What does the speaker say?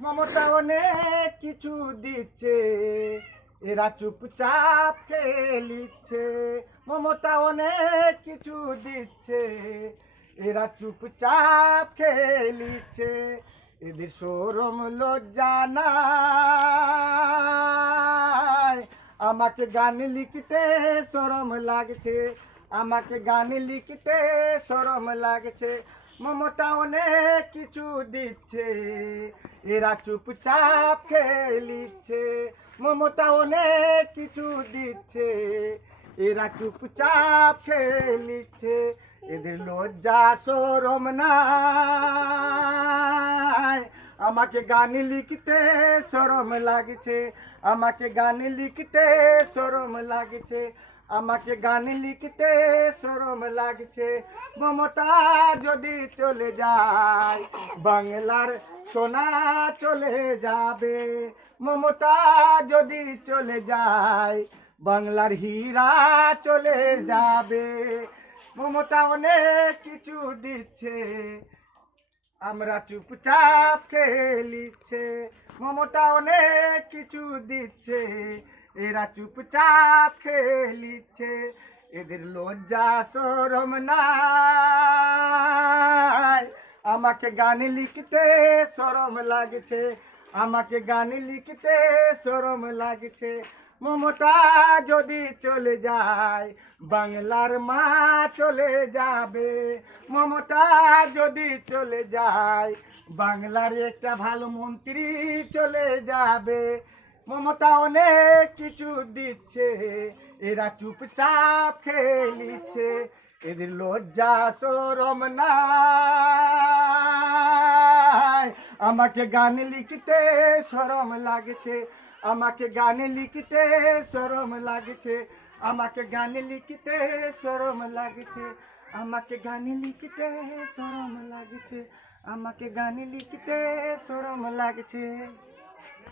মমতা অনেক কিছু দিচ্ছে, এরা চুপচাপ খেয়ে নিচ্ছে। মমতা অনেক কিছু দিচ্ছে, এরা চুপচাপ খেয়ে নিচ্ছে। এদের শরম লজ্জা নাই। আমাকে গান লিখতে শরম লাগছে, আমাকে গান লিখতে শরম লাগছে। মমতা অনেক কিছু দিচ্ছে, এরা চুপচাপ খেয়ে নিচ্ছে। মমতা অনেক কিছু দিচ্ছে, এরা চুপচাপ খেয়ে নিচ্ছে। এদের লজ্জা শরম নাই। আমাকে গান লিখতে শরম লাগছে, আমাকে গান লিখতে শরম লাগছে, আমাকে গান লিখতে শরম লাগছে। মমতা যদি চলে যায়, বাংলার সোনা চলে যাবে। মমতা যদি চলে যায়, বাংলার হীরা চলে যাবে। মমতা অনেক কিছু দিচ্ছে, আমরা চুপচাপ খেয়ে নিচ্ছে। মমতা অনেক কিছু দিচ্ছে, এরা চুপচাপ খেয়ে নিচ্ছে। এদের লজ্জা শরম নাই। আমাকে গান লিখতে শরম লাগছে, আমাকে গান লিখতে শরম লাগছে। মমতা যদি চলে যায়, বাংলার মা চলে যাবে। মমতা যদি চলে যায়, বাংলার একটা ভালো মন্ত্রী চলে যাবে। মমতা অনেক কিছু দিচ্ছে, এরা চুপচাপ খেয়ে নিচ্ছে। এদের লজ্জা শরম নাই। আমাকে গান লিখতে শরম লাগছে, আমাকে গান লিখতে শরম লাগছে, আমাকে গান লিখতে শরম লাগছে, আমাকে গান লিখতে শরম লাগছে, আমাকে গান লিখতে শরম লাগছে।